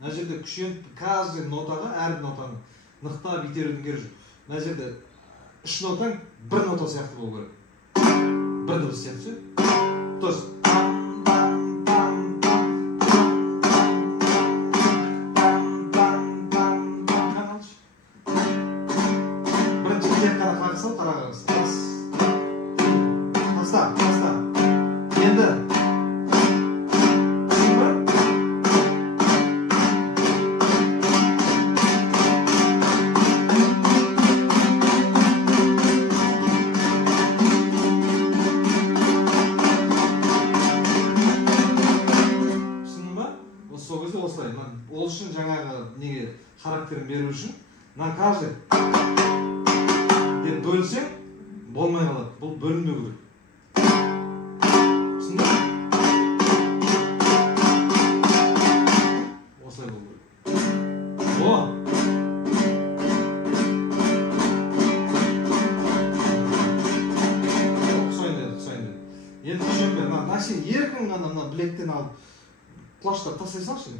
Мына жерде күшейтіп каждый нотаға, әр нотаны нықтап итерудің керегі жоқ. Мына жерде 3 нотаң 1 нота сияқты болу керек. 1 дыбыс сияқты. То есть бірінші тек қана қағысау, тарағырыз. Таста. Енді ол үшін жаңағы неге характерін беру үшін мына каждый деп бөлсең болмай қалады. Бұл бөлінбеу керек. Түсіндің? Осылай болу керек. О! Ұқсайын деді. Енді күшейтпе. Мына сен еркін ғана білектен алып құлаштап тастай салшы.